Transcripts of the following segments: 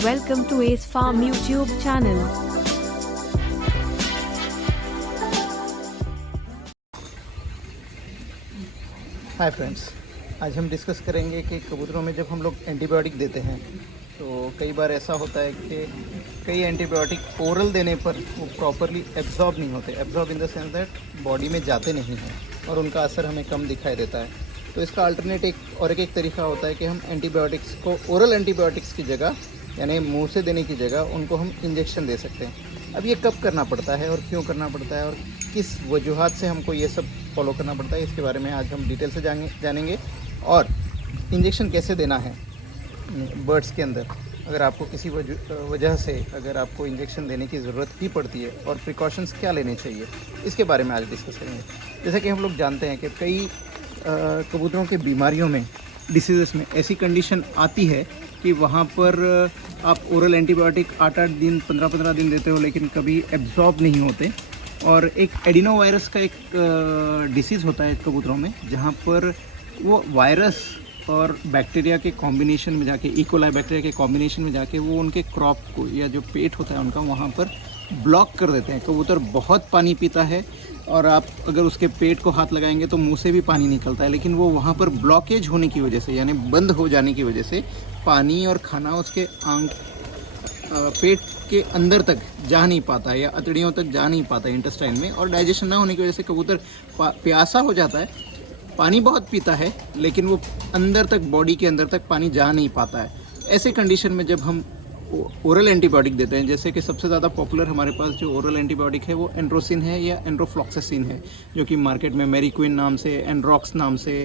Welcome to Ace Farm YouTube channel. Hi friends, आज हम discuss करेंगे कि कबूतरों में जब हम लोग एंटीबायोटिक देते हैं तो कई बार ऐसा होता है कि कई एंटीबायोटिक ओरल देने पर वो प्रॉपरली एब्जॉर्ब नहीं होते। Absorb in the sense that body में जाते नहीं हैं और उनका असर हमें कम दिखाई देता है। तो इसका अल्टरनेट एक तरीका होता है कि हम एंटीबायोटिक्स को ओरल एंटीबायोटिक्स की जगह यानी मुंह से देने की जगह उनको हम इंजेक्शन दे सकते हैं। अब ये कब करना पड़ता है और क्यों करना पड़ता है और किस वजूहात से हमको ये सब फॉलो करना पड़ता है, इसके बारे में आज हम डिटेल से जानेंगे। और इंजेक्शन कैसे देना है बर्ड्स के अंदर, अगर आपको किसी वजह से अगर आपको इंजेक्शन देने की ज़रूरत ही पड़ती है और प्रिकॉशंस क्या लेने चाहिए, इसके बारे में आज डिस्कस करेंगे। जैसे कि हम लोग जानते हैं कि कई कबूतरों के बीमारियों में, डिसीज़ में ऐसी कंडीशन आती है कि वहाँ पर आप ओरल एंटीबायोटिक 8-8 दिन 15-15 दिन देते हो लेकिन कभी एब्जॉर्ब नहीं होते। और एक एडिनो वायरस का एक डिसीज़ होता है कबूतरों में, जहाँ पर वो वायरस और बैक्टीरिया के कॉम्बिनेशन में जाके, इकोलाई बैक्टीरिया के कॉम्बिनेशन में जाके वो उनके क्रॉप को या जो पेट होता है उनका वहाँ पर ब्लॉक कर देते हैं। कबूतर बहुत पानी पीता है और आप अगर उसके पेट को हाथ लगाएंगे तो मुंह से भी पानी निकलता है, लेकिन वो वहाँ पर ब्लॉकेज होने की वजह से यानी बंद हो जाने की वजह से पानी और खाना उसके पेट के अंदर तक जा नहीं पाता है या अतड़ियों तक जा नहीं पाता है इंटेस्टाइन में, और डाइजेशन ना होने की वजह से कबूतर प्यासा हो जाता है। पानी बहुत पीता है लेकिन वो अंदर तक, बॉडी के अंदर तक पानी जा नहीं पाता है। ऐसे कंडीशन में जब हम ओरल एंटीबायोटिक देते हैं, जैसे कि सबसे ज़्यादा पॉपुलर हमारे पास जो ओरल एंटीबायोटिक है वो एंड्रोसिन है या एंड्रोफ्लॉक्सासिन है, जो कि मार्केट में मेरिक्विन नाम से, एंड्रॉक्स नाम से,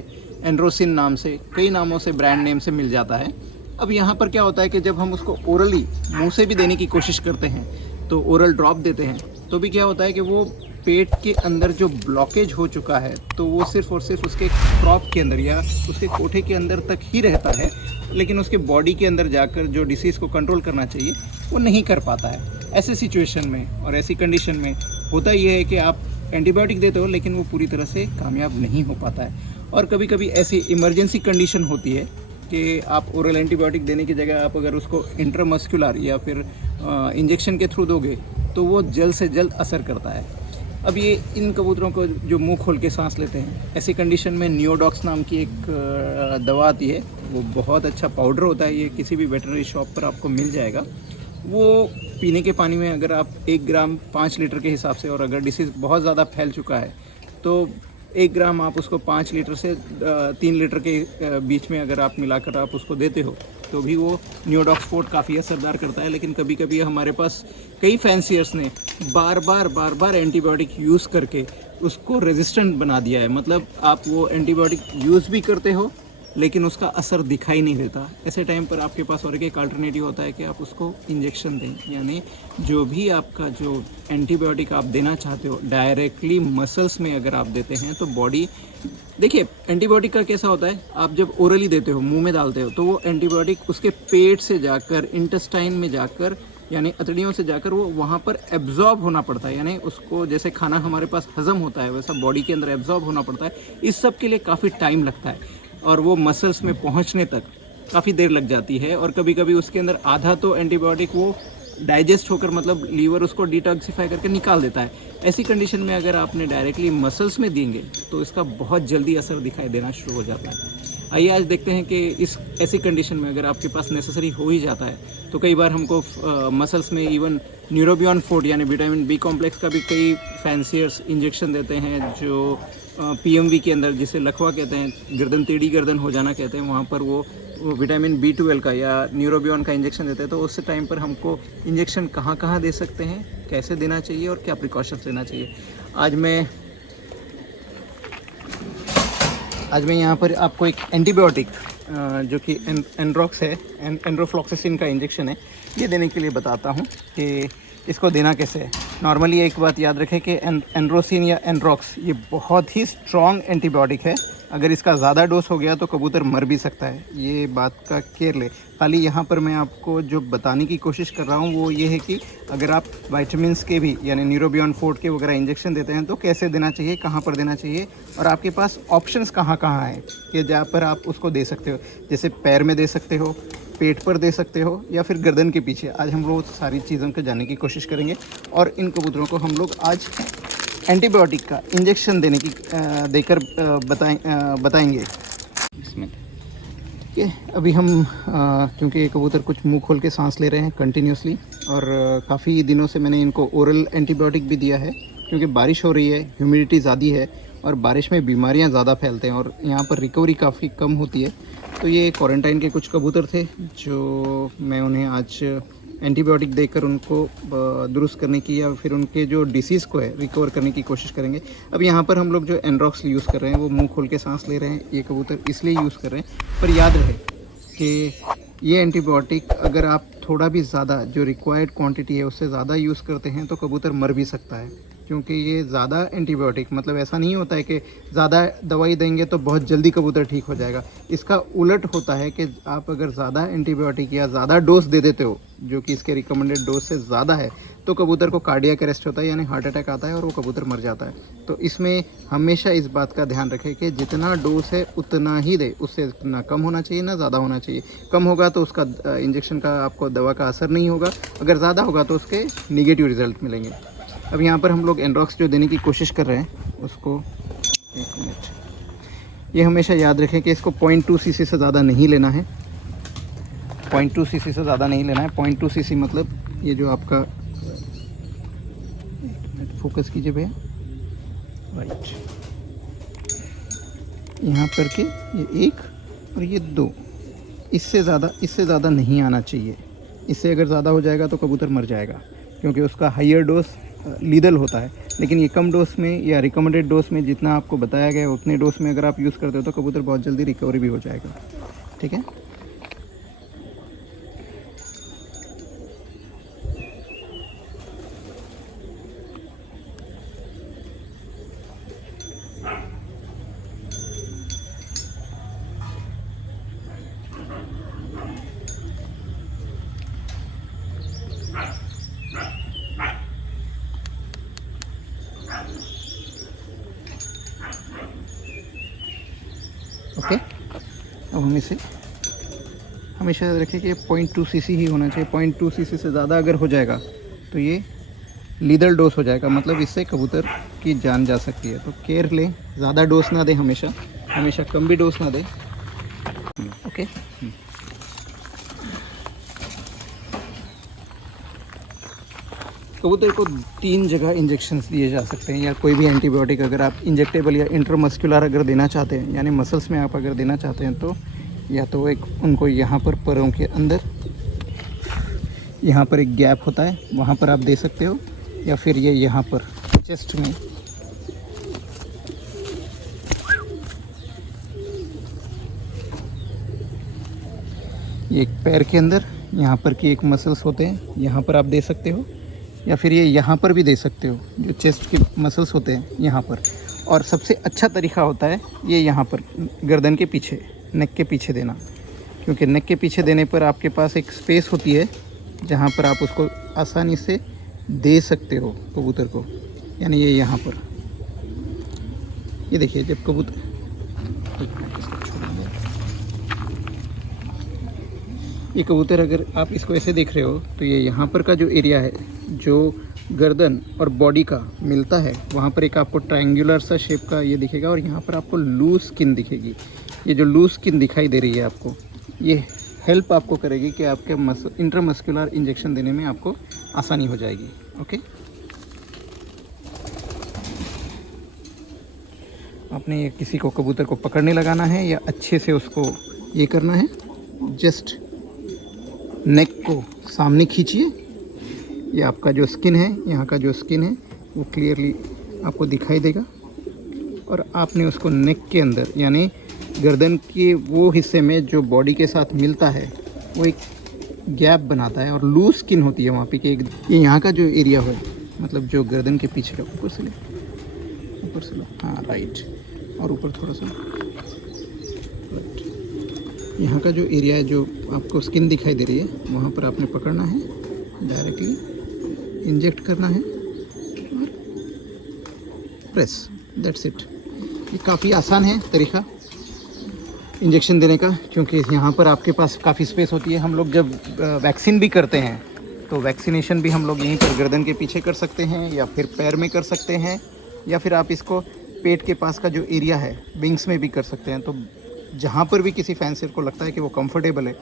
एंड्रोसिन नाम से, कई नामों से, ब्रांड नेम से मिल जाता है। अब यहाँ पर क्या होता है कि जब हम उसको ओरली मुंह से भी देने की कोशिश करते हैं, तो ओरल ड्रॉप देते हैं, तो भी क्या होता है कि वो पेट के अंदर जो ब्लॉकेज हो चुका है तो वो सिर्फ और सिर्फ उसके क्रॉप के अंदर या उसके कोठे के अंदर तक ही रहता है, लेकिन उसके बॉडी के अंदर जाकर जो डिसीज़ को कंट्रोल करना चाहिए वो नहीं कर पाता है। ऐसे सिचुएशन में और ऐसी कंडीशन में होता ये है कि आप एंटीबायोटिक देते हो लेकिन वो पूरी तरह से कामयाब नहीं हो पाता है। और कभी कभी ऐसी इमरजेंसी कंडीशन होती है कि आप ओरल एंटीबायोटिक देने की जगह आप अगर उसको इंट्रामस्कुलर या फिर इंजेक्शन के थ्रू दोगे तो वो जल्द से जल्द असर करता है। अब ये इन कबूतरों को जो मुंह खोल के सांस लेते हैं, ऐसी कंडीशन में नियोडॉक्स नाम की एक दवा आती है, वो बहुत अच्छा पाउडर होता है, ये किसी भी वेटरनरी शॉप पर आपको मिल जाएगा। वो पीने के पानी में अगर आप 1 ग्राम 5 लीटर के हिसाब से, और अगर डिसीज़ बहुत ज़्यादा फैल चुका है तो 1 ग्राम आप उसको 5 लीटर से 3 लीटर के बीच में अगर आप मिलाकर आप उसको देते हो तो भी वो नियोडॉक्स फोर्ट काफ़ी असरदार करता है। लेकिन कभी कभी हमारे पास कई फैंसियर्स ने बार बार एंटीबायोटिक यूज़ करके उसको रेजिस्टेंट बना दिया है। मतलब आप वो एंटीबायोटिक यूज़ भी करते हो लेकिन उसका असर दिखाई नहीं देता। ऐसे टाइम पर आपके पास और एक अल्टरनेटिव होता है कि आप उसको इंजेक्शन दें, यानी जो भी आपका जो एंटीबायोटिक आप देना चाहते हो डायरेक्टली मसल्स में अगर आप देते हैं तो बॉडी, देखिए एंटीबायोटिक का कैसा होता है, आप जब ओरली देते हो, मुंह में डालते हो, तो वो एंटीबायोटिक उसके पेट से जाकर इंटेस्टाइन में जाकर यानी अतड़ियों से जाकर वो वहाँ पर एब्जॉर्ब होना पड़ता है। यानी उसको जैसे खाना हमारे पास हज़म होता है वैसा बॉडी के अंदर एब्जॉर्ब होना पड़ता है। इस सब के लिए काफ़ी टाइम लगता है और वो मसल्स में पहुंचने तक काफ़ी देर लग जाती है। और कभी कभी उसके अंदर आधा तो एंटीबायोटिक वो डाइजेस्ट होकर, मतलब लीवर उसको डिटॉक्सिफाई करके निकाल देता है। ऐसी कंडीशन में अगर आपने डायरेक्टली मसल्स में देंगे तो इसका बहुत जल्दी असर दिखाई देना शुरू हो जाता है। आइए आज देखते हैं कि इस ऐसी कंडीशन में अगर आपके पास नेसेसरी हो ही जाता है तो कई बार हमको मसल्स में इवन न्यूरोबियन फोर्ट यानी विटामिन बी कॉम्प्लेक्स का भी कई फैंसियर्स इंजेक्शन देते हैं, जो पीएमवी के अंदर, जिसे लकवा कहते हैं, गर्दन टेढ़ी गर्दन हो जाना कहते हैं, वहाँ पर वो विटामिन B12 का या न्यूरोबियन का इंजेक्शन देते हैं। तो उस टाइम पर हमको इंजेक्शन कहाँ कहाँ दे सकते हैं, कैसे देना चाहिए और क्या प्रिकॉशंस लेना चाहिए, आज मैं यहाँ पर आपको एक एंटीबायोटिक जो कि एंड्रॉक्स है, एंड्रोफ्लॉक्सासिन का इंजेक्शन है, ये देने के लिए बताता हूँ कि इसको देना कैसे है। नॉर्मली एक बात याद रखें कि एंड्रोसिन या एंड्रॉक्स ये बहुत ही स्ट्रॉन्ग एंटीबायोटिक है। अगर इसका ज़्यादा डोज हो गया तो कबूतर मर भी सकता है, ये बात का केयर ले। खाली यहाँ पर मैं आपको जो बताने की कोशिश कर रहा हूँ वो ये है कि अगर आप वाइटामिन्स के भी यानी न्यूरोबियन फोर्ट के वगैरह इंजेक्शन देते हैं तो कैसे देना चाहिए, कहाँ पर देना चाहिए, और आपके पास ऑप्शंस कहाँ कहाँ हैं कि जहाँ पर आप उसको दे सकते हो। जैसे पैर में दे सकते हो, पेट पर दे सकते हो या फिर गर्दन के पीछे। आज हम लोग सारी चीज़ों को जानने की कोशिश करेंगे और इन कबूतरों को हम लोग आज एंटीबायोटिक का इंजेक्शन देने की देकर बताएंगे। इसमें ठीक है, अभी हम क्योंकि ये कबूतर कुछ मुंह खोल के सांस ले रहे हैं कंटिन्यूसली और काफ़ी दिनों से मैंने इनको ओरल एंटीबायोटिक भी दिया है, क्योंकि बारिश हो रही है, ह्यूमिडिटी ज़्यादा है और बारिश में बीमारियां ज़्यादा फैलते हैं और यहाँ पर रिकवरी काफ़ी कम होती है। तो ये क्वारंटाइन के कुछ कबूतर थे जो मैं उन्हें आज एंटीबायोटिक देकर उनको दुरुस्त करने की या फिर उनके जो डिसीज़ को है रिकवर करने की कोशिश करेंगे। अब यहाँ पर हम लोग जो एनरॉक्स यूज़ कर रहे हैं वो मुंह खोल के सांस ले रहे हैं, ये कबूतर इसलिए यूज़ कर रहे हैं। पर याद रहे कि ये एंटीबायोटिक अगर आप थोड़ा भी ज़्यादा जो रिक्वायर्ड क्वांटिटी है उससे ज़्यादा यूज़ करते हैं तो कबूतर मर भी सकता है, क्योंकि ये ज़्यादा एंटीबायोटिक मतलब ऐसा नहीं होता है कि ज़्यादा दवाई देंगे तो बहुत जल्दी कबूतर ठीक हो जाएगा। इसका उलट होता है कि आप अगर ज़्यादा एंटीबायोटिक या ज़्यादा डोज दे देते हो जो कि इसके रिकमेंडेड डोज से ज़्यादा है तो कबूतर को कार्डियक अरेस्ट होता है, यानी हार्ट अटैक आता है और वो कबूतर मर जाता है। तो इसमें हमेशा इस बात का ध्यान रखें कि जितना डोज है उतना ही दे, उससे ना कम होना चाहिए ना ज़्यादा होना चाहिए। कम होगा तो उसका इंजेक्शन का आपको दवा का असर नहीं होगा, अगर ज़्यादा होगा तो उसके निगेटिव रिजल्ट मिलेंगे। अब यहाँ पर हम लोग एनरॉक्स जो देने की कोशिश कर रहे हैं उसको, एक मिनट, ये हमेशा याद रखें कि इसको 0.2 सीसी से ज़्यादा नहीं लेना है। 0.2 सीसी से ज़्यादा नहीं लेना है। 0.2 सीसी मतलब ये जो आपका, फोकस कीजिए भैया, राइट, यहाँ पर के ये 1 और ये 2, इससे ज़्यादा नहीं आना चाहिए। इससे अगर ज़्यादा हो जाएगा तो कबूतर मर जाएगा, क्योंकि उसका हायर डोज लीदल होता है। लेकिन ये कम डोज में या रिकमेंडेड डोज में जितना आपको बताया गया है उतने डोज में अगर आप यूज़ करते हो तो कबूतर बहुत जल्दी रिकवरी भी हो जाएगा। ठीक है, ओके। अब हम इसे हमेशा याद रखें कि 0.2 सीसी ही होना चाहिए। 0.2 सीसी से ज़्यादा अगर हो जाएगा तो ये लीदल डोज हो जाएगा, मतलब इससे कबूतर की जान जा सकती है। तो केयर लें, ज़्यादा डोज ना दें, हमेशा कम भी डोज ना दें। ओके, कबूतर को 3 जगह इंजेक्शंस दिए जा सकते हैं, या कोई भी एंटीबायोटिक अगर आप इंजेक्टेबल या इंट्रामस्कुलर अगर देना चाहते हैं, यानी मसल्स में आप अगर देना चाहते हैं तो या तो एक उनको यहाँ पर पैरों के अंदर, यहाँ पर एक गैप होता है वहाँ पर आप दे सकते हो, या फिर ये यहाँ पर चेस्ट में, ये एक पैर के अंदर यहाँ पर की एक मसल्स होते हैं, यहाँ पर आप दे सकते हो, या फिर ये यहाँ पर भी दे सकते हो, जो चेस्ट के मसल्स होते हैं यहाँ पर। और सबसे अच्छा तरीका होता है ये यहाँ पर गर्दन के पीछे, नेक के पीछे देना, क्योंकि नेक के पीछे देने पर आपके पास एक स्पेस होती है जहाँ पर आप उसको आसानी से दे सकते हो कबूतर को। यानी ये यहाँ पर, ये देखिए जब कबूतर, ये कबूतर अगर आप इसको ऐसे देख रहे हो तो ये यहाँ पर का जो एरिया है जो गर्दन और बॉडी का मिलता है, वहाँ पर एक आपको ट्रायंगुलर सा शेप का ये दिखेगा और यहाँ पर आपको लूज स्किन दिखेगी। ये जो लूज स्किन दिखाई दे रही है आपको, ये हेल्प आपको करेगी कि आपके इंट्रामस्कुलर इंजेक्शन देने में आपको आसानी हो जाएगी। ओके, आपने ये किसी को कबूतर को पकड़ने लगाना है या अच्छे से उसको ये करना है, जस्ट नेक को सामने खींचिए, ये आपका जो स्किन है, यहाँ का जो स्किन है वो क्लियरली आपको दिखाई देगा, और आपने उसको नेक के अंदर यानी गर्दन के वो हिस्से में जो बॉडी के साथ मिलता है वो एक गैप बनाता है और लूज स्किन होती है वहाँ पे कि एक ये यहाँ का जो एरिया है, मतलब जो गर्दन के पीछे का, ऊपर से लो, हाँ राइट, और ऊपर थोड़ा सा राइट, यहाँ का जो एरिया है जो आपको स्किन दिखाई दे रही है वहाँ पर आपने पकड़ना है, डायरेक्टली इंजेक्ट करना है और प्रेस, दैट्स इट। ये काफ़ी आसान है तरीका, इंजेक्शन देने का, क्योंकि यहाँ पर आपके पास काफ़ी स्पेस होती है। हम लोग जब वैक्सीन भी करते हैं तो वैक्सीनेशन भी हम लोग यहीं पर गर्दन के पीछे कर सकते हैं, या फिर पैर में कर सकते हैं, या फिर आप इसको पेट के पास का जो एरिया है विंग्स में भी कर सकते हैं। तो जहाँ पर भी किसी फैंसर को लगता है कि वो कंफर्टेबल है,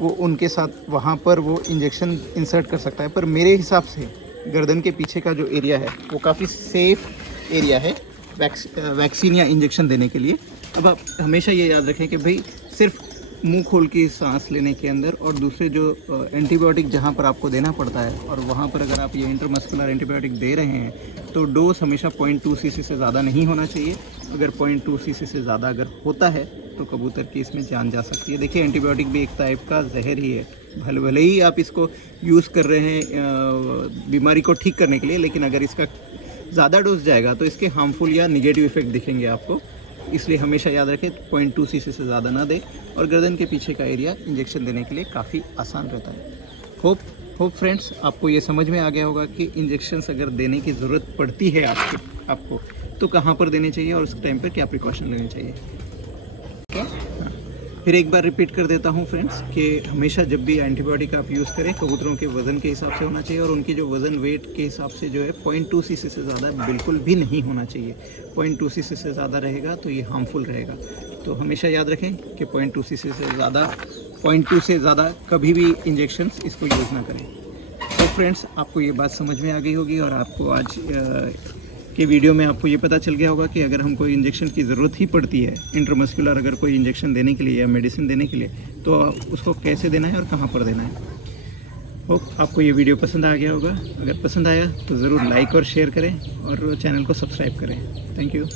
वो उनके साथ वहाँ पर वो इंजेक्शन इंसर्ट कर सकता है। पर मेरे हिसाब से गर्दन के पीछे का जो एरिया है वो काफ़ी सेफ़ एरिया है वैक्सीन या इंजेक्शन देने के लिए। अब आप हमेशा ये याद रखें कि भाई सिर्फ मुंह खोल के सांस लेने के अंदर और दूसरे जो एंटीबायोटिक जहाँ पर आपको देना पड़ता है, और वहाँ पर अगर आप ये इंटरमस्कुलर एंटीबायोटिक दे रहे हैं तो डोज हमेशा 0.2 सीसी से ज़्यादा नहीं होना चाहिए। अगर 0.2 सीसी से ज़्यादा अगर होता है तो कबूतर की इसमें जान जा सकती है। देखिए, एंटीबायोटिक भी एक टाइप का जहर ही है। भले ही आप इसको यूज़ कर रहे हैं बीमारी को ठीक करने के लिए, लेकिन अगर इसका ज़्यादा डोज जाएगा तो इसके हार्मफुल या निगेटिव इफेक्ट दिखेंगे आपको। इसलिए हमेशा याद रखें 0.2 सीसी से ज़्यादा ना दें, और गर्दन के पीछे का एरिया इंजेक्शन देने के लिए काफ़ी आसान रहता है। होप फ्रेंड्स, आपको ये समझ में आ गया होगा कि इंजेक्शन्स अगर देने की ज़रूरत पड़ती है आपको तो कहाँ पर देने चाहिए और उस टाइम पर क्या प्रिकॉशन लेने चाहिए। फिर एक बार रिपीट कर देता हूँ फ्रेंड्स कि हमेशा जब भी एंटीबायोटिक आप यूज़ करें, कबूतरों के वज़न के हिसाब से होना चाहिए, और उनकी जो वज़न वेट के हिसाब से जो है 0.2 सीसी से ज़्यादा बिल्कुल भी नहीं होना चाहिए। 0.2 सीसी से ज़्यादा रहेगा तो ये हार्मफुल रहेगा। तो हमेशा याद रखें कि 0.2 सीसी से ज़्यादा 0.2 से ज़्यादा कभी भी इंजेक्शन्स इसको यूज़ ना करें। तो फ्रेंड्स, आपको ये बात समझ में आ गई होगी, और आपको आज के वीडियो में आपको ये पता चल गया होगा कि अगर हमको इंजेक्शन की ज़रूरत ही पड़ती है, इंट्रामस्कुलर अगर कोई इंजेक्शन देने के लिए या मेडिसिन देने के लिए, तो उसको कैसे देना है और कहाँ पर देना है। होप आपको ये वीडियो पसंद आ गया होगा। अगर पसंद आया तो ज़रूर लाइक और शेयर करें और चैनल को सब्सक्राइब करें। Thank you.